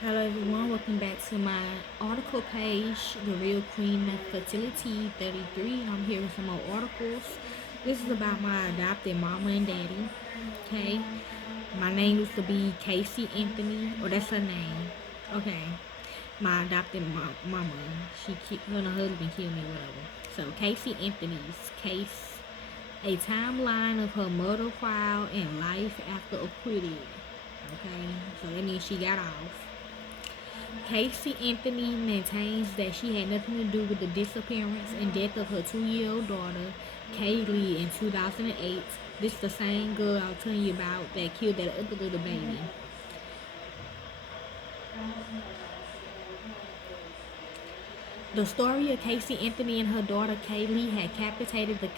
Hello everyone, welcome back to my article page, The Real Queen of Fertility 33. I'm here with some more articles. This is about my adopted mama and daddy. Okay. My name used to be Casey Anthony, or that's her name. Okay. My adopted mama. Her and her husband killed me, whatever. So Casey Anthony's case, a timeline of her murder trial and life after acquitted. Okay. So that means she got off. Casey Anthony maintains that she had nothing to do with the disappearance and death of her 2-year-old daughter, Kaylee, in 2008. This is the same girl I was telling you about that killed that other little baby. The story of Casey Anthony and her daughter Kaylee had captivated the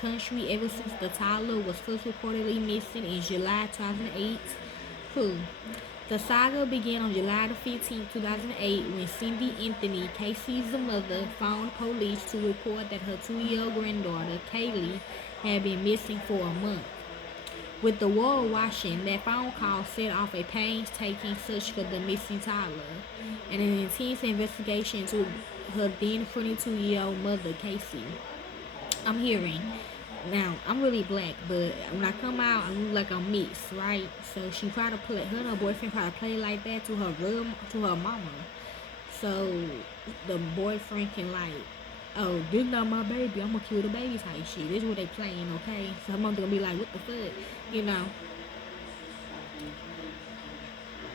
country ever since the toddler was first reportedly missing in July 2008. Who? The saga began on July 15, 2008, when Cindy Anthony, Casey's mother, phoned police to report that her 2-year-old granddaughter, Kaylee, had been missing for a month. With the world watching, that phone call set off a painstaking search for the missing toddler and an intense investigation into her then 22-year-old mother, Casey. I'm hearing. Now, I'm really black, but when I come out, I look like I'm mixed, right? So she tried to play, her and her boyfriend tried to play like that to her mama. So the boyfriend can like, oh, this not my baby, I'm gonna kill the baby type shit. This is what they playing, okay? So her mom gonna be like, what the fuck, you know?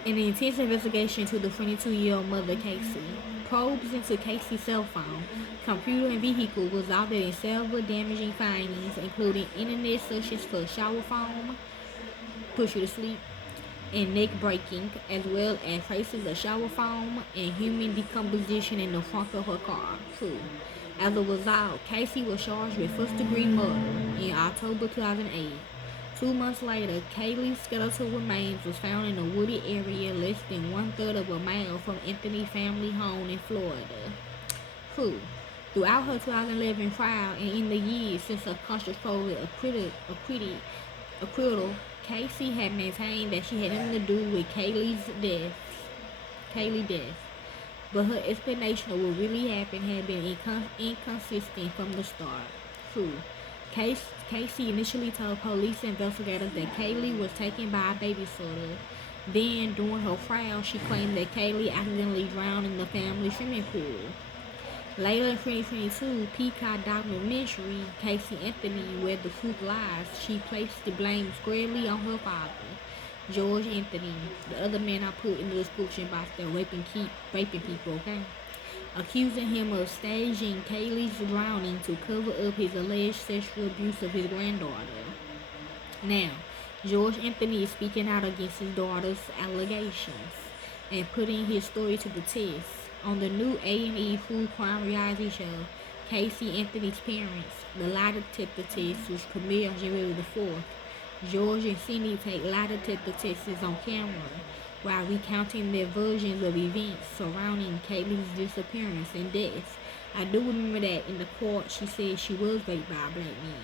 In an intense investigation into the 22-year-old mother, Casey. Probes into Casey's cell phone, computer, and vehicle resulted in several damaging findings, including internet searches for shower foam, push you to sleep, and neck breaking, as well as traces of shower foam and human decomposition in the trunk of her car. True. As a result, Casey was charged with first-degree murder in October 2008. 2 months later, Kaylee's skeletal remains was found in a wooded area less than one-third of a mile from Anthony's family home in Florida. Who, throughout her 2011 trial and in the years since her controversial acquittal, Casey had maintained that she had nothing to do with Kaylee's death. But her explanation of what really happened had been inconsistent from the start. Who, Casey initially told police investigators that Kaylee was taken by a babysitter. Then, during her trial, she claimed that Kaylee accidentally drowned in the family swimming pool. Later in 2022, Peacock documentary Casey Anthony, Where the Truth Lies, she placed the blame squarely on her father, George Anthony, the other man I put in the description box that raping people, okay? Accusing him of staging Kaylee's drowning to cover up his alleged sexual abuse of his granddaughter. Now, George Anthony is speaking out against his daughter's allegations and putting his story to the test. On the new A&E True Crime reality show, Casey Anthony's parents, the lie detector test, which premiered on January the 4th, George and Cindy take lie detector tests on camera while recounting their versions of events surrounding Kaylee's disappearance and death. I do remember that in the court she said she was raped by a black man.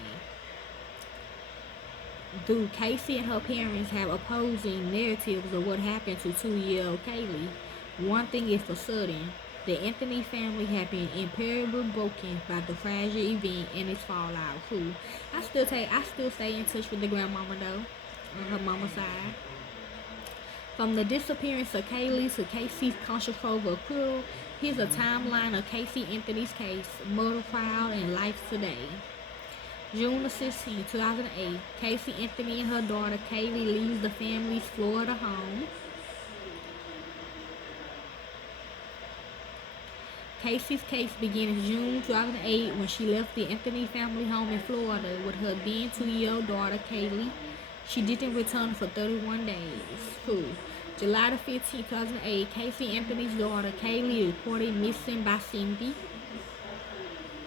Though Casey and her parents have opposing narratives of what happened to 2-year-old Kaylee, one thing is for certain: the Anthony family have been irreparably broken by the tragic event and its fallout. Too. I still stay in touch with the grandmama though, on her mama's side. From the disappearance of Kaylee to Casey's controversial acquittal, here's a timeline of Casey Anthony's case, murder trial, and life today. June 16, 2008, Casey Anthony and her daughter Kaylee leaves the family's Florida home. Casey's case began in June 2008 when she left the Anthony family home in Florida with her then 2-year-old daughter Kaylee. She didn't return for 31 days. Cool. July 15, 2008, Casey Anthony's daughter Kaylee reported missing by Cindy.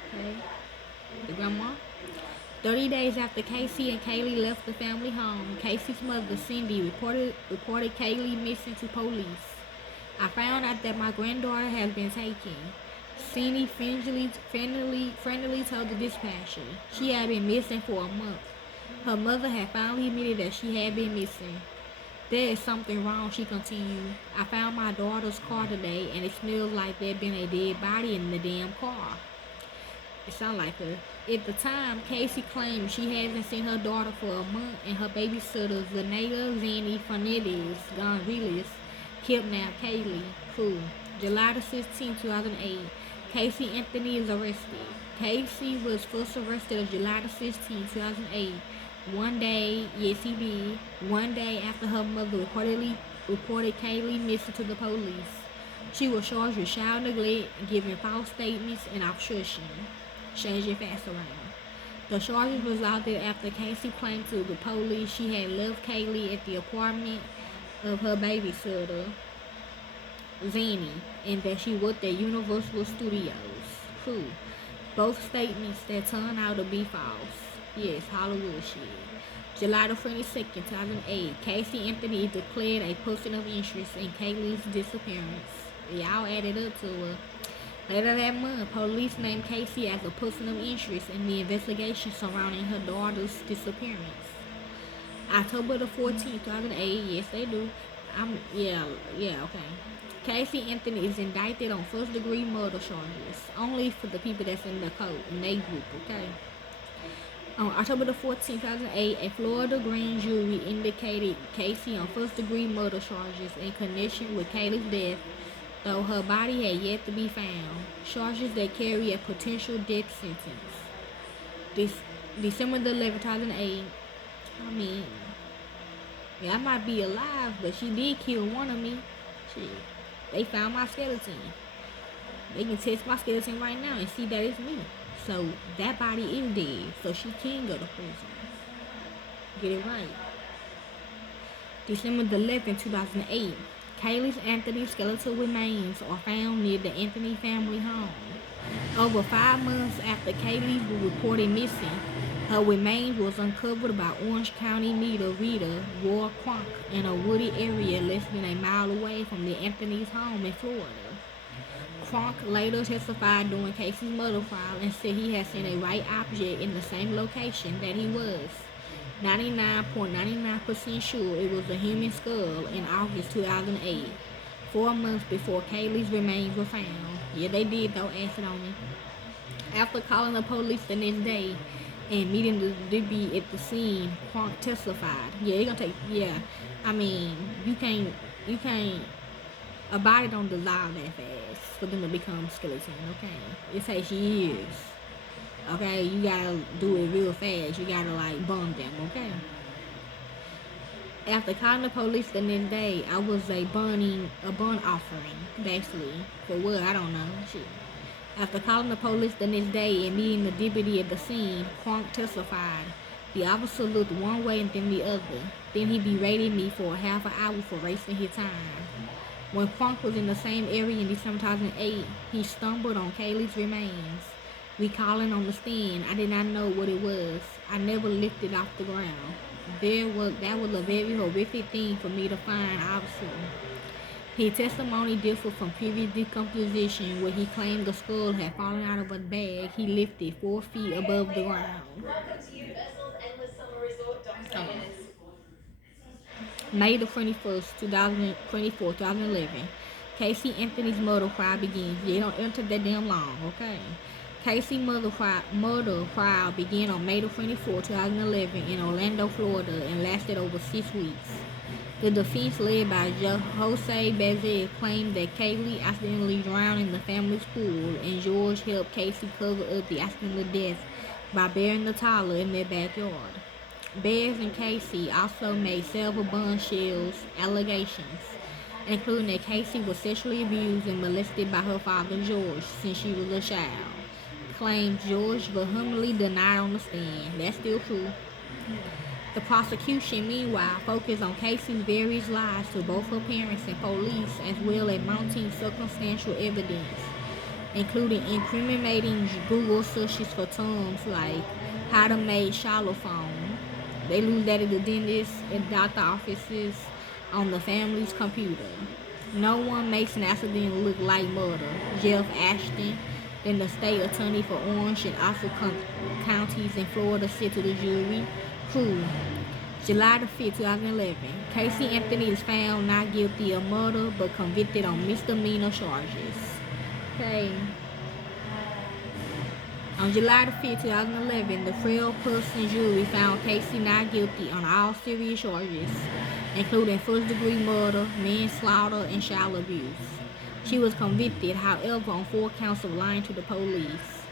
Okay. The grandma. 30 days after Casey and Kaylee left the family home, Casey's mother, Cindy, reported Kaylee missing to police. I found out that my granddaughter has been taken. Cindy friendly told the dispatcher she had been missing for a month. Her mother had finally admitted that she had been missing. There is something wrong, she continued. I found my daughter's car today, and it smells like there'd been a dead body in the damn car. It sounded like her. At the time, Casey claimed she hasn't seen her daughter for a month, and her babysitter, Zenaida Zanny Fernandez Gonzalez, kidnapped Kaylee. Cool. July the 16th, 2008. Casey Anthony is arrested. Casey was first arrested on July the 16th, 2008. One day, yes he did, one day after her mother reported Kaylee missing to the police. She was charged with child neglect, giving false statements, and obstruction. Changing facts around. The charges resulted after Casey claimed to the police she had left Kaylee at the apartment of her babysitter, Zanny, and that she worked at Universal Studios. Who? Both statements that turned out to be false. Yes, Hollywood shit. July the 22nd, 2008, Casey Anthony declared a person of interest in Kaylee's disappearance. Y'all added up to her. Later that month, police named Casey as a person of interest in the investigation surrounding her daughter's disappearance. October the 14th, 2008, yes they do. Okay. Casey Anthony is indicted on first-degree murder charges, only for the people that's in the court, in their group, okay? On October the 14th, 2008, a Florida grand jury indicated Casey on first-degree murder charges in connection with Kaylee's death, though her body had yet to be found, charges that carry a potential death sentence. December the 11th, 2008, I might be alive, but she did kill one of me. Shit. They found my skeleton. They can test my skeleton right now and see that it's me. So that body is dead. So she can go to prison. Get it right. December the 11th, 2008. Kaylee Anthony's skeletal remains are found near the Anthony family home. Over 5 months after Kaylee was reported missing, her remains was uncovered by Orange County Meter Reader Roy Kronk in a wooded area less than a mile away from the Anthony's home in Florida. Kronk later testified during Casey's murder trial and said he had seen a white object in the same location that he was 99.99% sure it was a human skull in August 2008, 4 months before Kaylee's remains were found. Yeah, they did throw acid on me. After calling the police the next day and meeting the debris at the scene, Kronk testified. You can't, a body don't dissolve that fast for them to become skeleton, okay? It takes years, okay? You gotta do it real fast. You gotta, burn them, okay? After calling the police the next day, I was a burn offering, basically. For what? I don't know. Shit. After calling the police the next day and meeting the deputy at the scene, Kronk testified. The officer looked one way and then the other. Then he berated me for a half an hour for wasting his time. When Kronk was in the same area in December 2008, he stumbled on Kaylee's remains. Recalling on the stand, I did not know what it was. I never lifted off the ground. That was a very horrific thing for me to find, obviously. His testimony differed from previous decomposition where he claimed the skull had fallen out of a bag he lifted 4 feet above the ground. May the 21st, 2011. Casey Anthony's murder trial begins. You don't enter that damn long, okay? Casey murder trial began on May the 24th, 2011 in Orlando, Florida and lasted over 6 weeks. The defense led by Jose Bazet claimed that Kaylee accidentally drowned in the family's pool and George helped Casey cover up the accidental death by burying the toddler in their backyard. Bears and Casey also made several bombshell allegations, including that Casey was sexually abused and molested by her father George since she was a child. Claims George vehemently denied on the stand. That's still true. The prosecution, meanwhile, focused on Casey's various lies to both her parents and police, as well as mounting circumstantial evidence, including incriminating Google searches for terms like how to make xylophone. They lose that at the dentist and doctor offices on the family's computer. No one makes an accident look like murder. Jeff Ashton, then the state attorney for Orange and Oscar counties in Florida, said to the jury, July the 5th, 2011. Casey Anthony is found not guilty of murder but convicted on misdemeanor charges. Okay. On July the 5th, 2011, the frail person jury found Casey not guilty on all serious charges, including first-degree murder, manslaughter, and child abuse. She was convicted, however, on 4 counts of lying to the police.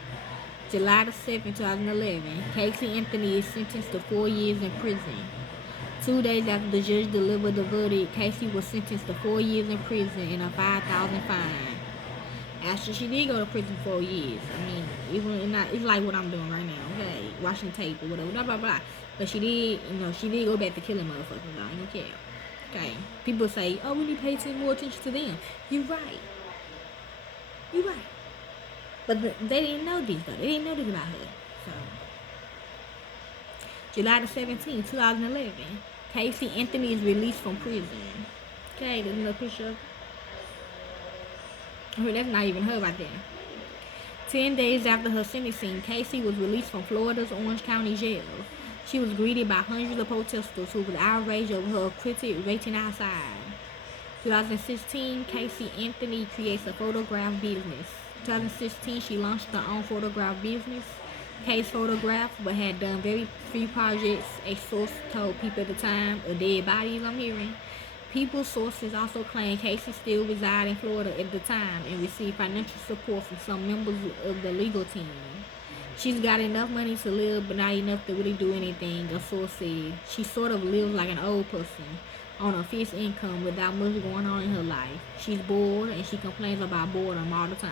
July the 7th, 2011, Casey Anthony is sentenced to 4 years in prison. 2 days after the judge delivered the verdict, Casey was sentenced to 4 years in prison and a $5,000 fine. Actually, she did go to prison for 4 years. I mean, it's like what I'm doing right now, okay? Watching tape or whatever, blah, blah, blah. But she did, she did go back to killing motherfuckers, I don't care. Okay? People say, oh, we need to pay more attention to them. You're right. You're right. But they didn't know this, though. They didn't know this about her. So, July the 17th, 2011, Casey Anthony is released from prison. Okay, there's another picture. That's not even her right there. 10 days after her sentencing, Casey was released from Florida's Orange County Jail. She was greeted by hundreds of protesters who were outraged over her acquitted waiting outside. 2016, Casey Anthony creates a photograph business. 2016, she launched her own photograph business, Case Photograph, but had done very few projects. A source told people at the time of dead bodies, I'm hearing. People's sources also claim Casey still resided in Florida at the time and received financial support from some members of the legal team. She's got enough money to live, but not enough to really do anything, a source said. She sort of lives like an old person, on a fixed income without much going on in her life. She's bored, and she complains about boredom all the time.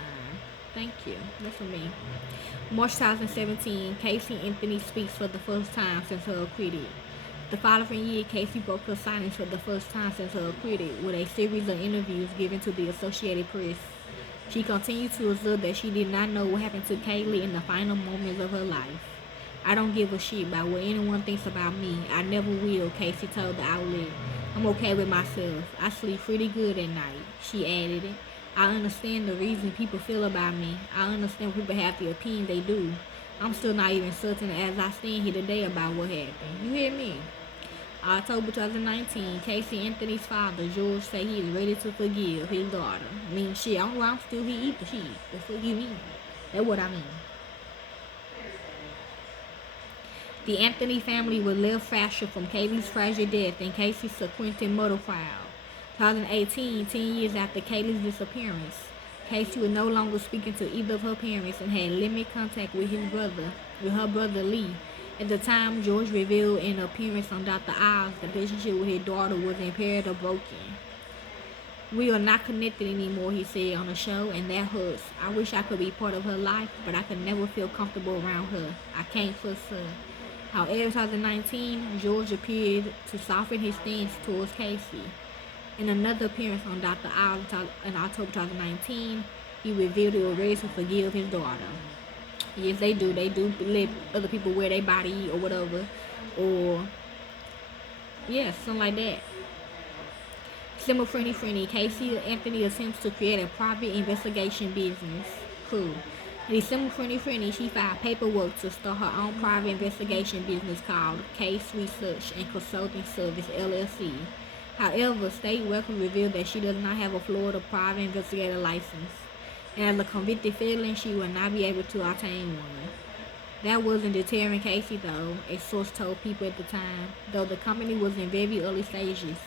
Thank you. That's for me. March 2017, Casey Anthony speaks for the first time since her acquittal. The following year, Casey broke her silence for the first time since her acquittal with a series of interviews given to the Associated Press. She continued to assert that she did not know what happened to Kaylee in the final moments of her life. I don't give a shit about what anyone thinks about me. I never will, Casey told the outlet. I'm okay with myself. I sleep pretty good at night, she added it. I understand the reason people feel about me. I understand people have the opinion they do. I'm still not even certain as I stand here today about what happened. You hear me? October 2019, Casey Anthony's father, George, said he is ready to forgive his daughter. I mean, shit, I don't know why I'm still here either. Shit, the fuck you mean? That's what I mean. The Anthony family was left fractured from Kaylee's tragic death and Casey's subsequent murder trial. 2018, 10 years after Kaylee's disappearance, Casey was no longer speaking to either of her parents and had limited contact with her brother Lee. At the time, George revealed in an appearance on Dr. Oz that the relationship with his daughter was impaired or broken. We are not connected anymore, he said on the show, and that hurts. I wish I could be part of her life, but I could never feel comfortable around her. I can't trust her. However, 2019, George appeared to soften his stance towards Casey. In another appearance on Dr. Oz in October 2019, he revealed he was ready to forgive his daughter. Yes, they do. They do let other people wear their body or whatever. Or, yeah, something like that. Similar friendly, Casey Anthony attempts to create a private investigation business. Cool. In December 2020, she filed paperwork to start her own private investigation business called Case Research and Consulting Service, LLC. However, state records revealed that she does not have a Florida private investigator license. And as a convicted felon, she will not be able to obtain one. That wasn't deterring Casey, though, a source told people at the time. Though the company was in very early stages,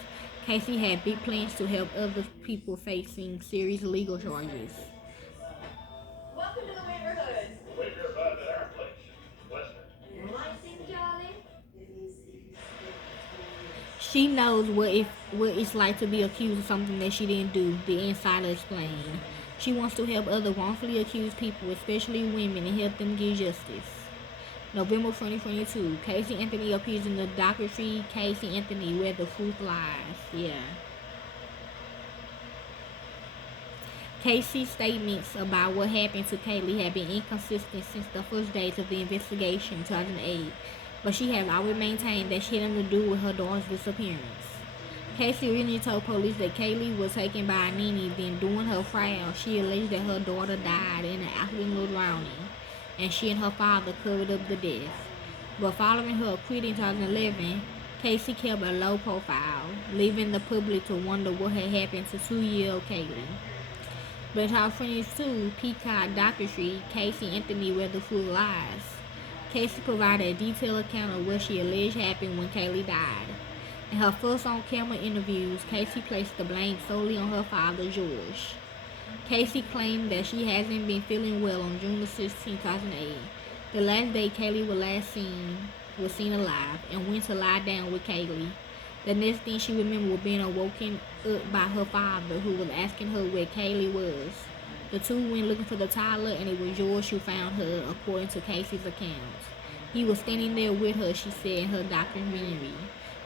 Casey had big plans to help other people facing serious legal charges. Welcome to the neighborhood. Wait here about our place, Western. She knows what it's like to be accused of something that she didn't do, the insider explained. She wants to help other wrongfully accused people, especially women, and help them get justice. November 2022, Casey Anthony appears in the documentary Casey Anthony, Where the Truth Lies. Yeah. Casey's statements about what happened to Kaylee have been inconsistent since the first days of the investigation in 2008, but she has always maintained that she had nothing to do with her daughter's disappearance. Casey originally told police that Kaylee was taken by a nanny, then during her trial, she alleged that her daughter died in an accidental drowning, and she and her father covered up the death. But following her acquittal in 2011, Casey kept a low profile, leaving the public to wonder what had happened to 2-year-old Kaylee. But her friends too, Peacock Docketry, Casey Anthony were the full lies. Casey provided a detailed account of what she alleged happened when Kaylee died. In her first on-camera interviews, Casey placed the blame solely on her father, George. Casey claimed that she hasn't been feeling well on June 16, 2008, the last day Kaylee was seen alive, and went to lie down with Kaylee. The next thing she remembered was being awoken up by her father, who was asking her where Kaylee was. The two went looking for the toddler, and it was George who found her, according to Casey's account. He was standing there with her, she said in her documentary.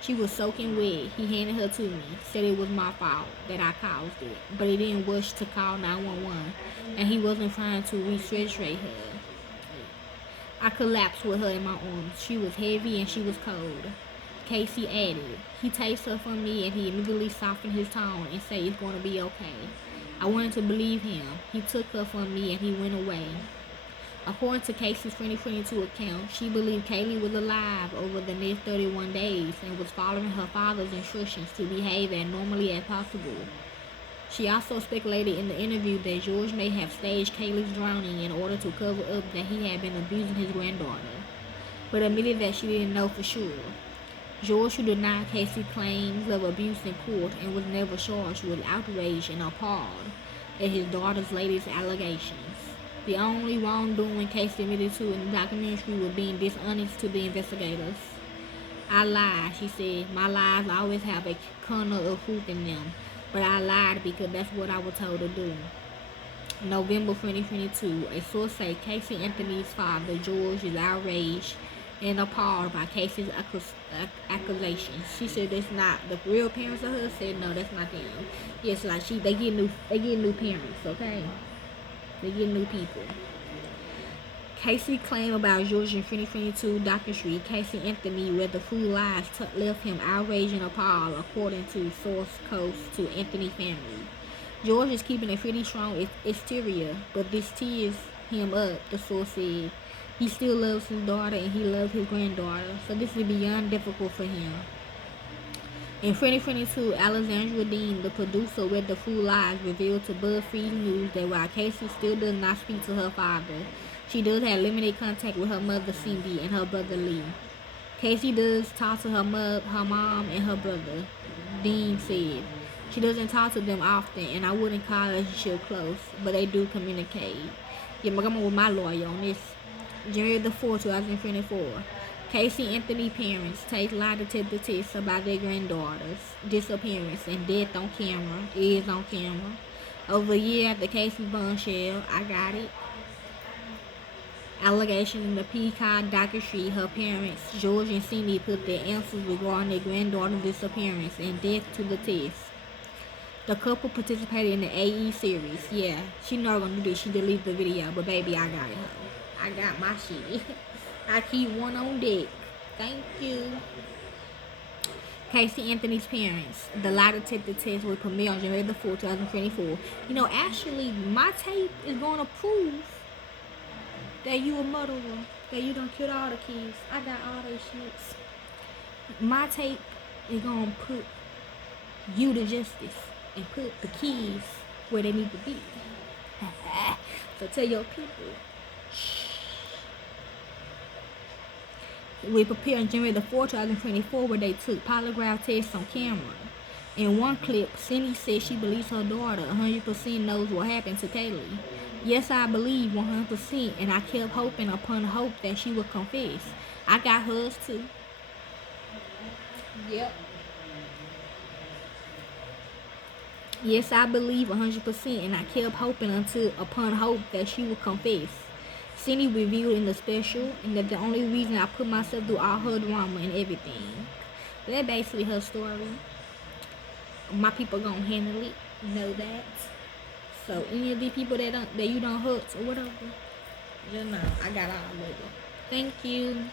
She was soaking wet. He handed her to me, said it was my fault, that I caused it, but he didn't rush to call 911, and he wasn't trying to resuscitate her. I collapsed with her in my arms. She was heavy and she was cold. Casey added, he takes her from me, and he immediately softened his tone and said it's going to be okay. I wanted to believe him. He took her from me and he went away. According to Casey's 2022 account, she believed Kaylee was alive over the next 31 days and was following her father's instructions to behave as normally as possible. She also speculated in the interview that George may have staged Kaylee's drowning in order to cover up that he had been abusing his granddaughter, but admitted that she didn't know for sure. George, who denied Casey's claims of abuse in court and was never charged, was outraged and appalled at his daughter's latest allegations. The only wrongdoing Casey admitted to in the documentary was being dishonest to the investigators. I lied, she said. My lies always have a kernel of truth in them, but I lied because that's what I was told to do. November 2022, a source said Casey Anthony's father, George, is outraged and appalled by Casey's accusations. She said that's not the real parents of her. Said no, that's not them. Yes, like they get new parents, okay? They get new people. Casey claimed about George in 2022 documentary Casey Anthony, where the full lies left him outraged and appalled, according to source close to Anthony family. George is keeping a pretty strong exterior, but this tears him up, the source said. He still loves his daughter and he loves his granddaughter, so this is beyond difficult for him. In 2022, Alexandra Dean, the producer with The Full Lies, revealed to BuzzFeed News that while Casey still does not speak to her father, she does have limited contact with her mother Cindy and her brother Lee. Casey does talk to her mom and her brother, Dean said. She doesn't talk to them often, and I wouldn't call her relationship close, but they do communicate. Yeah, I'm going with my lawyer on this. January 4, 2024. Casey Anthony parents take lie detector tests about their granddaughter's disappearance and death on camera. Is on camera. Over a year after Casey's bombshell, I got it. Allegation in the Peacock documentary, her parents, George and Cindy, put their answers regarding their granddaughter's disappearance and death to the test. The couple participated in the AE series. Yeah, she not gonna do this. She deleted the video, but baby, I got it. I got my shit. I keep one on deck. Thank you. Casey Anthony's parents. The lie detector test will premiere on January 4, 2024. You know, actually, my tape is going to prove that you a murderer. That you done killed all the kids. I got all those shits. My tape is going to put you to justice and put the kids where they need to be. So tell your people. We prepared on January 4, 2024, where they took polygraph tests on camera. In one clip, Cindy said she believes her daughter 100% knows what happened to Kaylee. Yes, I believe 100%, and I kept hoping upon hope that she would confess. I got hers too. Yep. Yes, I believe 100%, and I kept hoping upon hope that she would confess. Cindy revealed in the special, and that the only reason I put myself through all her drama and everything. That's basically her story. My people gonna handle it, know that. So any of these people that you don't hurt or whatever, just know I got all of it. Thank you.